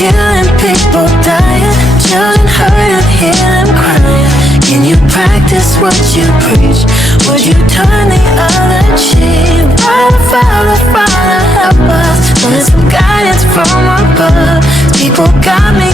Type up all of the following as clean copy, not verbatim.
killing, people dying, children hurt and hear them crying. Can you practice what you preach? Would you turn the other cheek? Father, Father, Father, help us. Want some guidance from above. People got me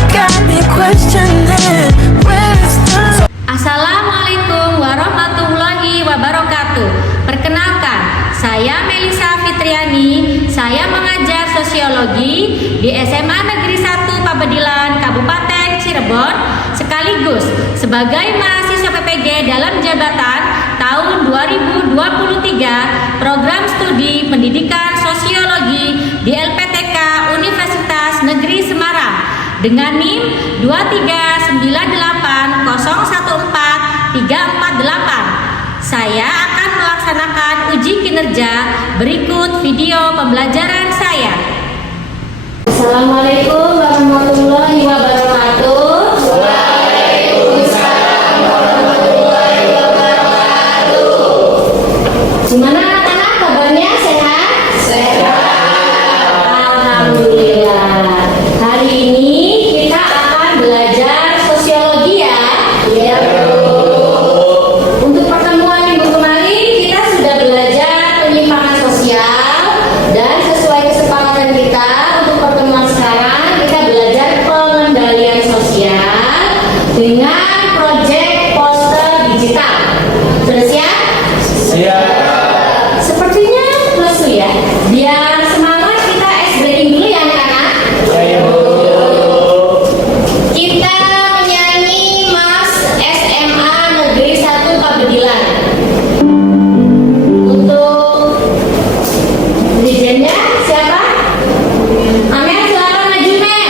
questioning where is the. Assalamualaikum warahmatullahi wabarakatuh. Perkenalkan, saya Melisa Fitriani. Saya mengajar sosiologi di SMA Negeri 1 Pabedilan, Kabupaten Cirebon, sekaligus sebagai mahasiswa PPG dalam jabatan tahun 2023 program studi pendidikan sosiologi di LPTK Universitas Negeri Semarang dengan NIM 239801438. Saya akan melaksanakan uji kinerja. Berikut video pembelajaran saya. Assalamualaikum warahmatullahi wabarakatuh. Waalaikumsalam warahmatullahi wabarakatuh. Gimana anak-anak, kabarnya sehat? Sehat. Alhamdulillah. Hari ini kita akan belajar sosiologi ya. Iya. Untuk pertemuan minggu kemarin kita sudah belajar penyimpangan sosial, dan sesuai kesepakatan kita untuk pertemuan sekarang kita belajar pengendalian sosial dengan proyek poster digital. Sudah siap? Siap. Sepertinya lesu ya. Biar semangat kita ice breaking dulu ya anak-anak. Kita menyanyi Mas SMA Negeri 1 Pabedilan. Untuk dirijennya siapa? Amel, silakan maju Mel.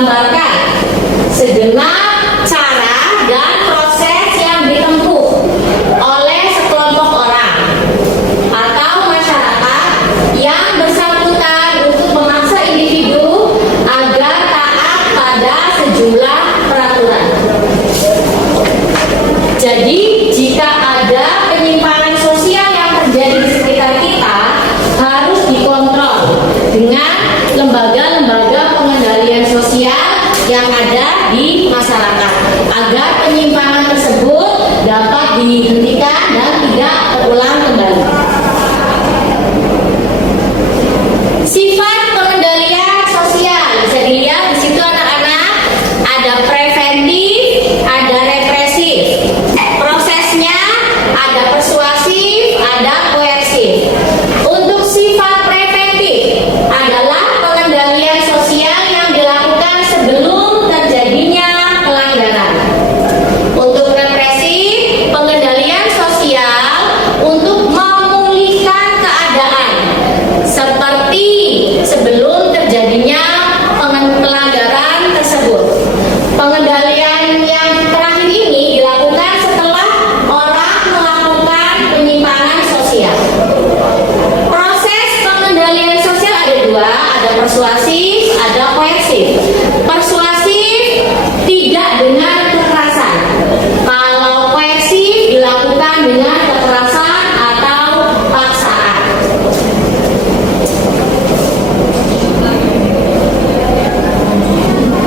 menggambarkan segenap cara dan proses yang ditempuh oleh sekelompok orang atau masyarakat yang bersangkutan untuk memaksa individu agar taat pada sejumlah peraturan. Jadi, jika ada penyimpangan sosial yang terjadi di sekitar kita, harus dikontrol dengan lembaga-lembaga pengendalian sosial yang ada di masyarakat agar penyimpangan tersebut dapat dihentikan dan tidak terulang kembali. Sifat pengendalian sosial bisa dilihat di situ anak-anak, ada preventif, ada represif. Prosesnya ada persuasif, ada koersif. Untuk sifat preventif adalah pengendalian sosial yang dilakukan sebelum terjadinya pelanggaran. Untuk represif, pengendalian sosial untuk memulihkan keadaan seperti sebelum terjadinya pelanggaran tersebut. Pengendalian yang terakhir ini dilakukan setelah orang melakukan penyimpangan sosial. Proses pengendalian sosial ada dua, ada persuasif, ada koersif. Persuasif tidak dengan kekerasan. Kalau koersif dilakukan dengan kekerasan atau paksaan.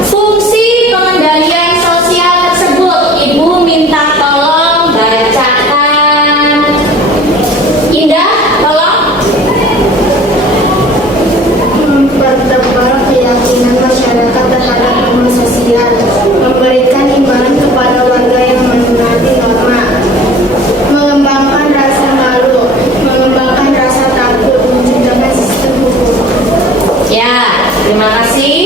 Fungsi pengendalian sosial tersebut, Ibu minta tolong bacakan. Indah, tolong. Mempertebal keyakinan masyarakat terhadap norma sosial, memberikan imbalan kepada warga yang menaati norma, mengembangkan rasa malu, mengembangkan rasa takut, menciptakan sistem hukum. Ya, terima kasih.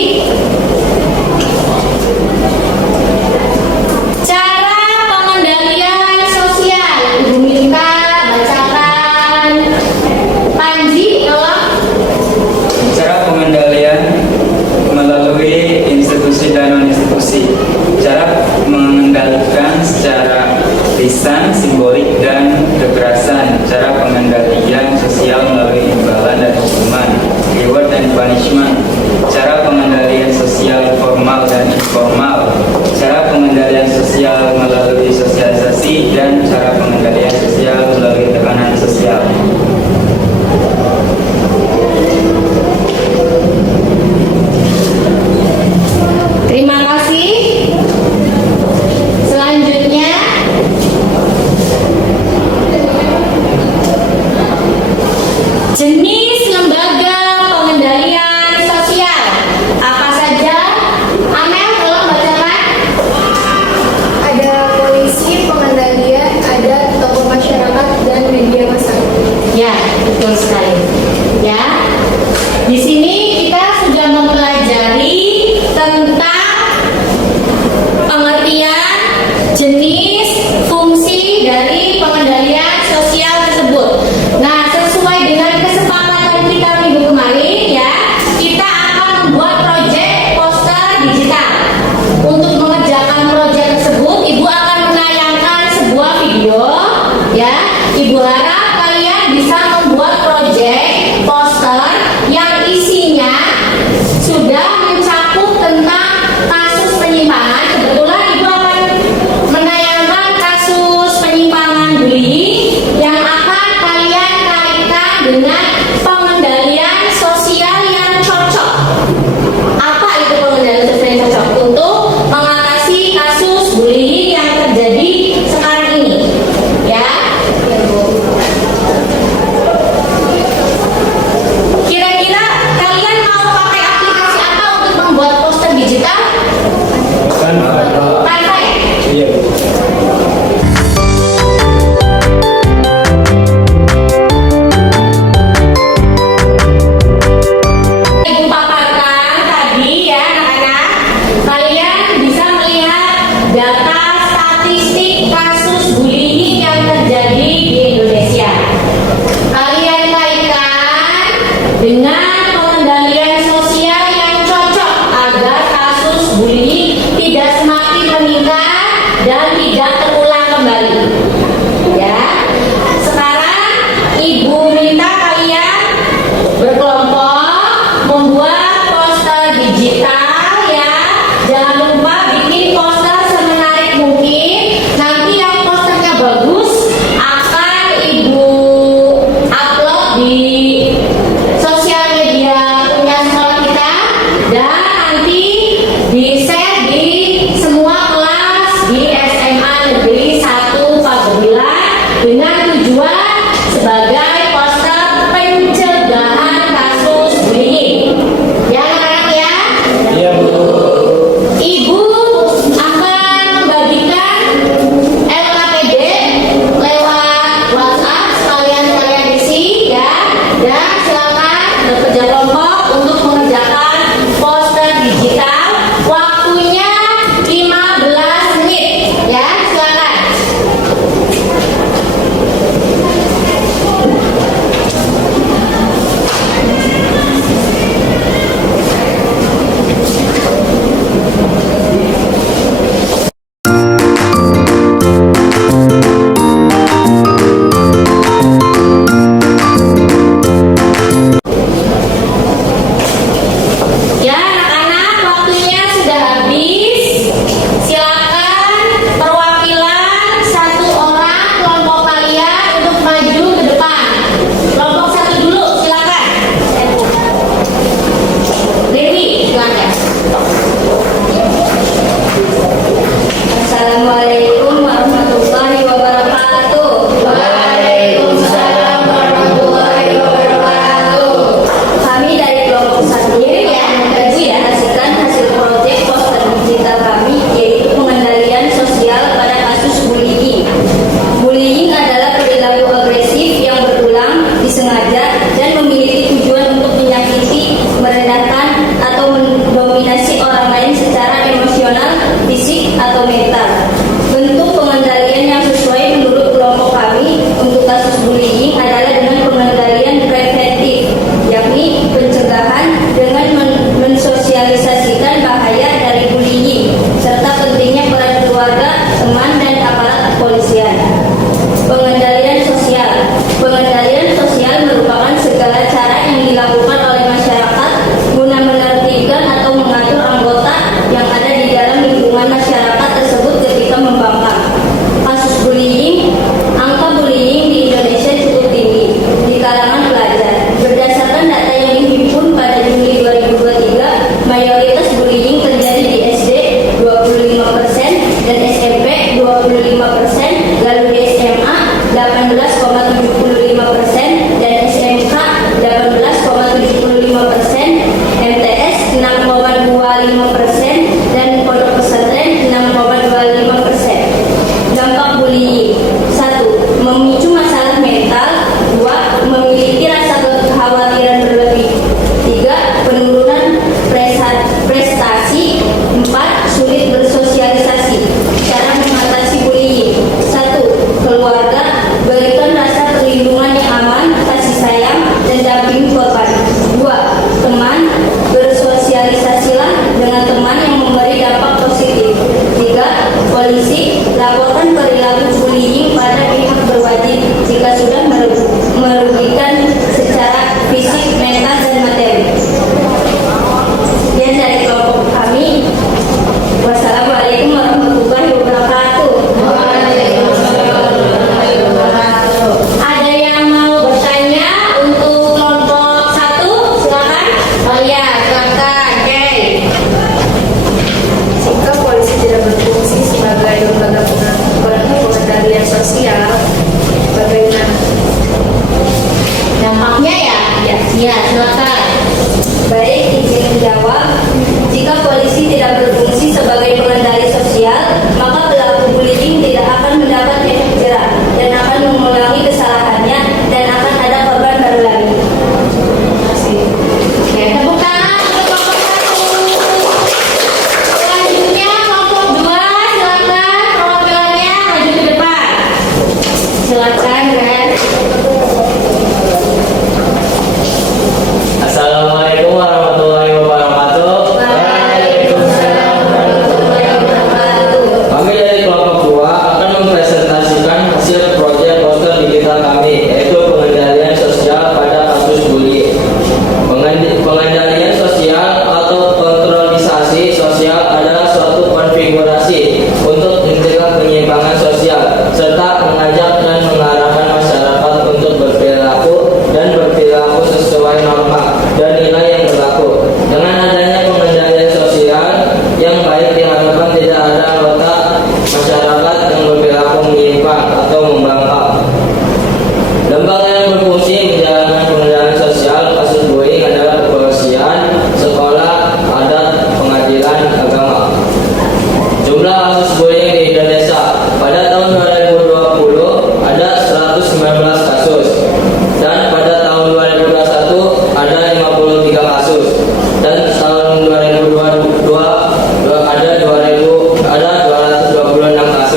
Cara pengendalian sosial, Ibu minta bacakan. Panji, tolong. Cara pengendalian melalui institusi dan non-institusi. Cara mengendalikan secara lisan, simbolik, dan kekerasan. Cara pengendalian sosial melalui imbalan dan hukuman, reward and punishment. Cara pengendalian sosial formal dan informal. meningkat dan tidak terulang kembali. Ya. Sekarang Ibu minta kalian berkelompok membuat poster digital ya. Jangan lupa bikin poster semenarik mungkin. Nanti yang posternya bagus akan Ibu upload di sosial media punya sekolah kita dan nanti di-share di semua kelas di SMA Negeri 1 Pagebilan dengan tujuan sebagai poster pencegahan kasus bullying. Ya anak-anak ya? Iya, Bu. Ibu akan membagikan LKPD lewat WhatsApp sekalian isi ya. Dan silakan bekerja kelompok untuk mengerjakan poster digital. Waktunya 15 menit ya. Silakan. Ya anak-anak, waktunya sudah habis. Silakan perwakilan satu orang kelompok kalian untuk maju ke depan. Kelompok satu dulu, silakan. Dewi, silakan. Assalamualaikum warahmatullahi wabarakatuh. Waalaikumsalam warahmatullahi wabarakatuh. Kami dari kelompok sendiri ya, menyaksikan hasil proyek poster digital kami yaitu pengendalian sosial pada kasus bullying. Bullying adalah perilaku agresif yang berulang, disengaja dan memiliki tujuan untuk menyakiti, merendahkan atau mendominasi orang lain secara emosional, fisik atau mental. Bentuk pengendalian yang sesuai menurut kelompok kami untuk kasus bullying adalah dengan pengendalian preventif, yakni pencegahan dengan mensosialisasikan bahaya dari bullying serta pentingnya peran keluarga, teman dan aparat kepolisian. Pengendalian sosial. Pengendalian sosial merupakan segala cara yang dilakukan oleh masyarakat guna menertibkan atau mengatur anggota yang ada di dalam lingkungan masyarakat tersebut ketika membangkang. Kasus bullying. Angka bullying di Indonesia cukup tinggi di kalangan pelajar. Berdasarkan data yang dihimpun pada Juli 2023, mayoritas bullying terjadi di SD 25% dan SMP 25%, lalu di SMA 18,75% dan SMK 18,75%, MTS 6,25% dan pondok pesantren 6,25%. Dampak bullying. 1. Memicu masalah mental. 2. Memiliki rasa kekhawatiran berlebih. 3. Penurunan prestasi. 4. Sulit bersosialisasi. Cara mengatasi bullying. 1. Keluarga. Berikan rasa perlindungan yang aman, kasih sayang, dan dampingi korban. 2. Teman. Bersosialisasilah dengan teman yang memberi dampak positif. 3. Polisi. Laporkan perilaku bullying pada pihak berwajib jika sudah merugikan secara fisik, mental, dan materi. Sekian dari kelompok kami. Wassalamualaikum warahmatullahi wabarakatuh. Ada yang mau bertanya untuk kelompok 1? Silakan. Oh ya, silakan. Oke. Jika polisi tidak berfungsi sebagai lembaga pengendalian sosial, bagaimana? Dampaknya ya? Ya, silakan. Baik, izin menjawab. Jika polisi tidak berfungsi sebagai pengendali sosial, maka pelaku bullying tidak akan mendapat efek jerah dan akan mengulangi kesalahannya dan akan ada korban baru lagi. Terima kasih. Oke, tepuk tangan untuk kelompok 1. Selanjutnya kelompok 2, silakan perwakilannya maju ke depan. Silakan, Ren. Assalamualaikum warahmatullahi wabarakatuh. Waalaikumsalam warahmatullahi ada anggota masyarakat yang berperilaku menyimpang atau membangkang. Lembaga yang berfungsi menjalankan pengendalian sosial kasus bullying adalah kepolisian, sekolah, adat, pengadilan agama. Jumlah kasus bullying di Indonesia pada tahun 2020 ada 119 kasus, dan pada tahun 2021 ada 53 kasus, dan tahun 2022 ada 226 kasus.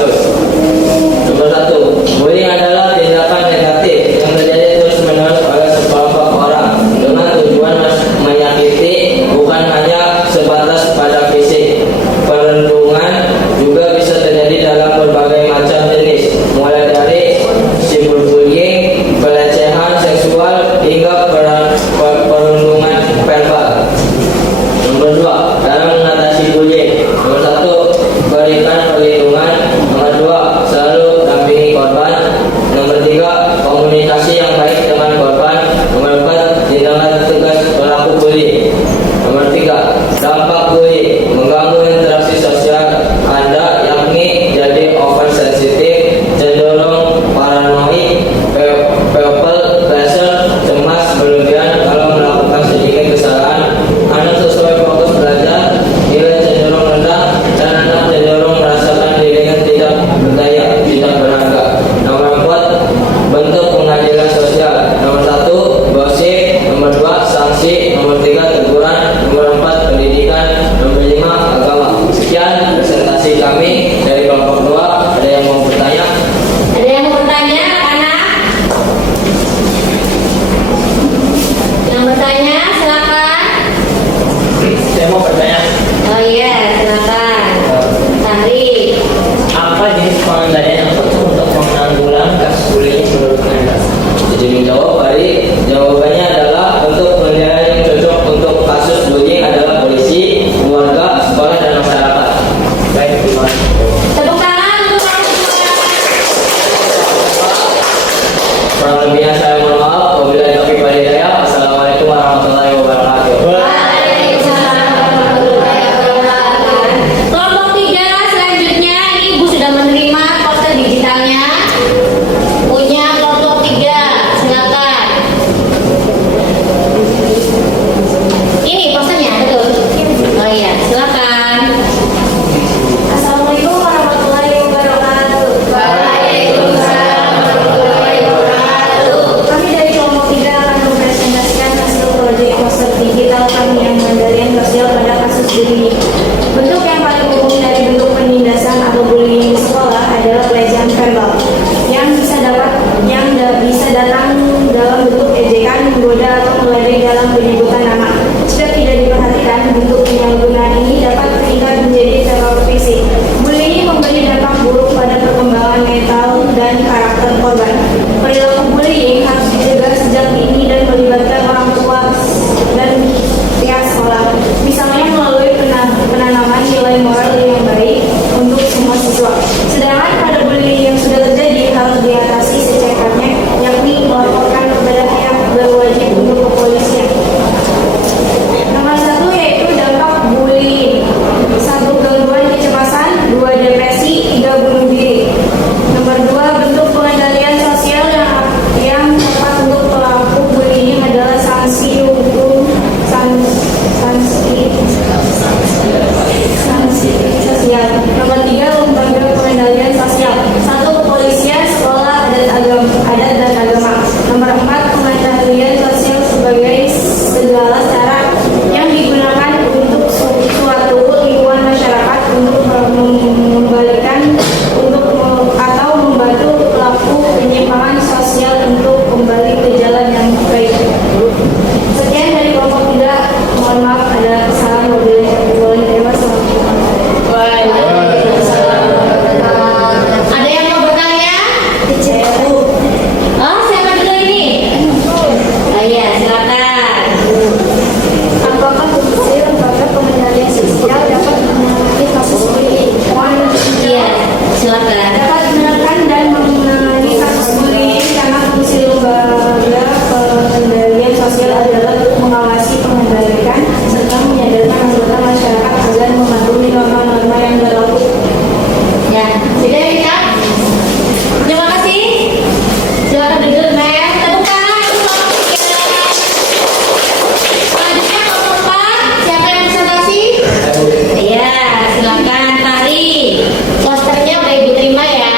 silakan tarik. Posternya udah Ibu terima ya.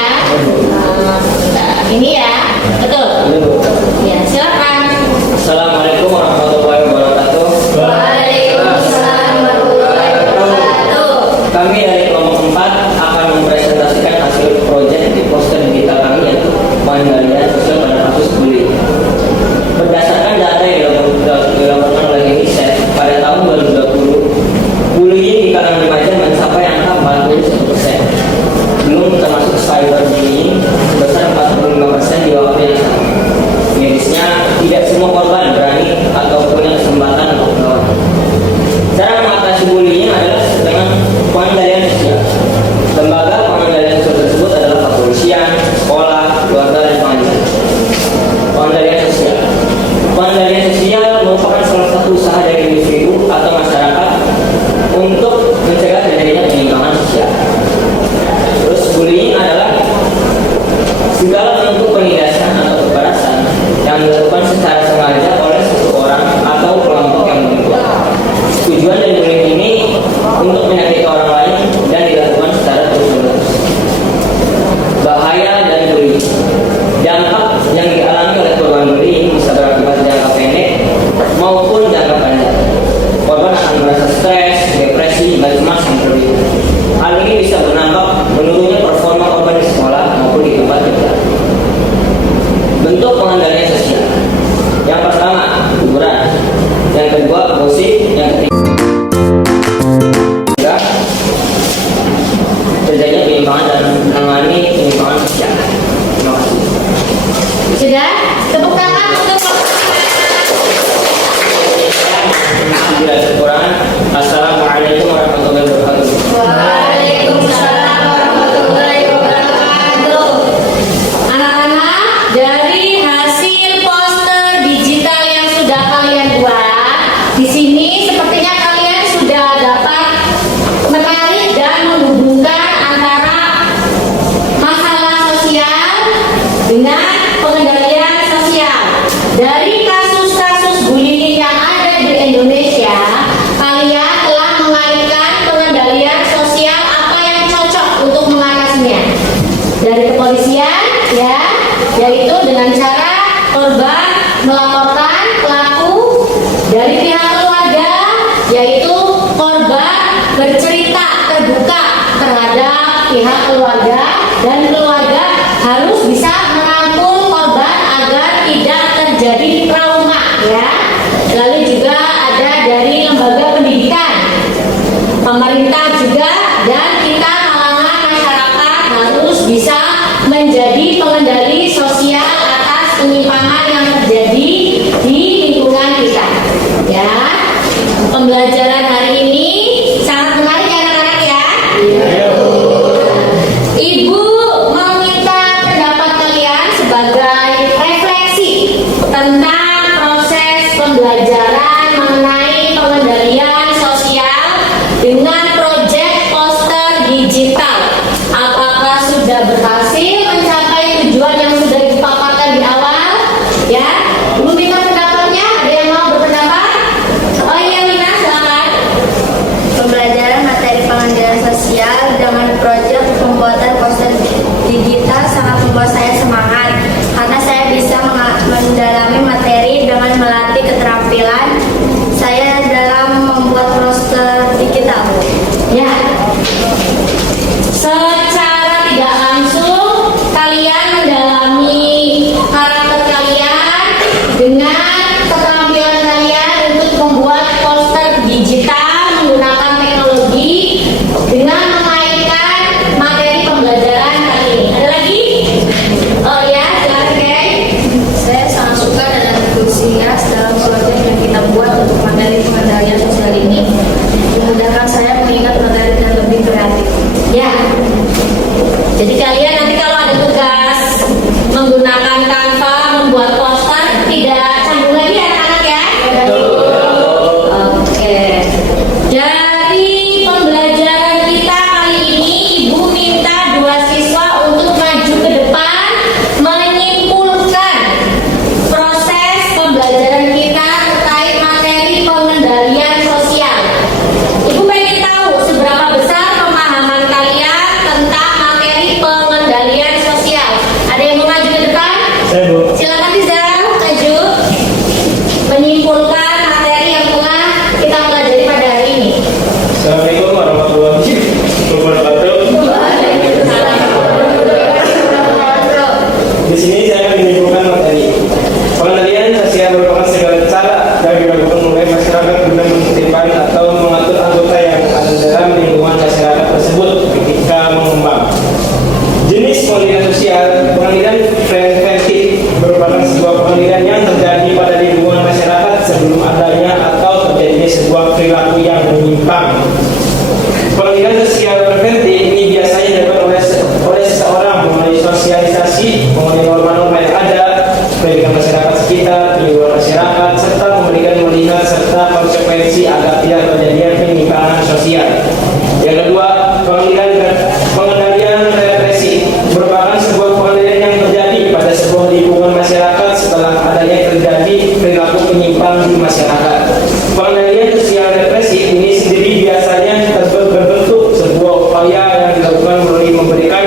Nah, ini ya, betul. Ya, silakan. Assalamualaikum warahmatullahi wabarakatuh. Waalaikumsalam warahmatullahi wabarakatuh. Kami dari kelompok 4 akan mempresentasikan hasil proyek di poster digital kami yaitu pengendalian sosial pada kasus bullying. Berdasarkan data yang dilakukan oleh UNICEF pada tahun 2020, bullying di kalangan remaja mencapai angka 41%. Belum termasuk cyberbullying sebesar 45% di waktu yang sama. Medisnya, tidak semua korban berani atau punya kesempatan untuk melawan. Cara mengatasi bullying adalah dengan pengendalian sosial. Lembaga pengendalian sosial tersebut adalah kepolisian, sekolah, keluarga, dan pengadilan. Pengendalian sosial. Pengendalian sosial merupakan salah satu usaha dari individu atau masyarakat untuk mencegah terjadinya penyimpangan sosial. Terus bullying adalah segala bentuk penindasan atau kekerasan yang dilakukan secara sengaja oleh seseorang atau kelompok yang membuat. Tujuan dari bullying ini untuk menyakiti orang lain dan dilakukan secara terus-menerus. Bahaya dari bullying. Dampak yang dialami oleh korban bullying bisa berakibat jangka pendek maupun jangka panjang. Korban akan merasa stres, depresi, dan cemas yang berlebihan. Hal ini bisa berdampak menurunnya performa korban di sekolah maupun di tempat kerja. Bentuk pengendalian sosial. Yang pertama, hiburan. Yang kedua, gosip. Yang ketiga, terjadinya penyimpangan dan menangani penyimpangan sosial. Terima kasih. Sudah? Tepuk tangan untuk Bila kekurangan, Assalamualaikum warahmatullahi wabarakatuh. Waalaikumsalam warahmatullahi wabarakatuh. Anak-anak, dari hasil poster digital yang sudah kalian buat, di sini sepertinya kalian sudah dapat menarik dan menghubungkan antara masalah sosial dengan pengendalian sosial. Dari kasus-kasus bullying yang ada di Indonesia, kalian telah mengaitkan pengendalian sosial apa yang cocok untuk mengatasinya. Dari kepolisian, ya, yaitu dengan cara korban melaporkan pelaku. Dari pihak keluarga, yaitu korban bercerita terbuka terhadap pihak keluarga, dan keluarga harus bisa merangkul korban agar tidak terjadi trauma, ya. Lalu juga ada dari lembaga pendidikan, pemerintah juga, dan kita kalangan masyarakat harus bisa menjadi pengendali sosial atas penyimpangan yang terjadi di lingkungan kita, ya. Pembelajaran hari ini sangat menarik ya anak-anak ya. Ibu Pendidikan sosial preventif ini biasanya dilakukan oleh seseorang melalui sosialisasi mengenai norma-norma yang ada, pendidikan masyarakat sekitar, lingkungan masyarakat, serta memberikan melihat serta konsekuensi agar tidak terjadi penyimpangan sosial. Yang kedua, pengendalian represi merupakan sebuah pengendalian yang terjadi pada sebuah lingkungan masyarakat setelah adanya terjadi perilaku penyimpang di masyarakat. Pengendalian sosial represif ini sendiri biasanya berbentuk sebuah upaya yang dilakukan melalui memberikan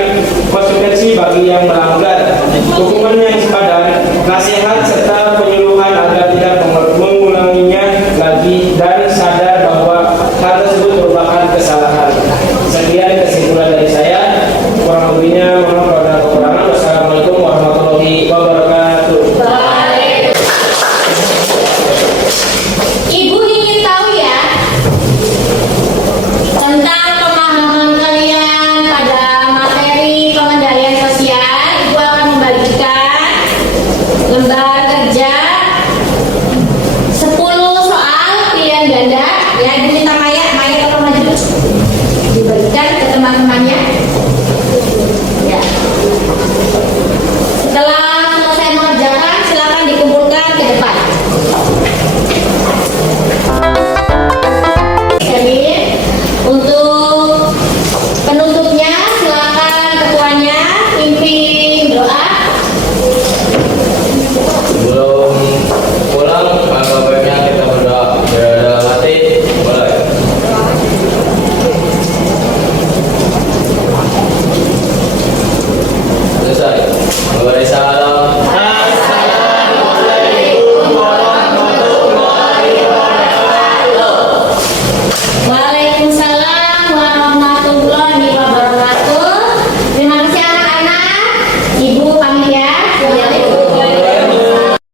konsekuensi bagi yang melanggar, hukuman yang sepadan, nasihat serta penyuluhan agar tidak mengulanginya lagi dan sadar bahwa hal tersebut merupakan kesalahan. Sekian kesimpulan dari saya. Kurang lebihnya mohon maaf dan kekurangan. Wassalamualaikum warahmatullahi wabarakatuh. Ibu ingin tahu ya tentang pemahaman kalian pada materi pengendalian sosial. Ibu akan membagikan lembar kerja 10 soal pilihan ganda. Ya, Ibu minta Maya atau maju dibagikan ke teman-temannya.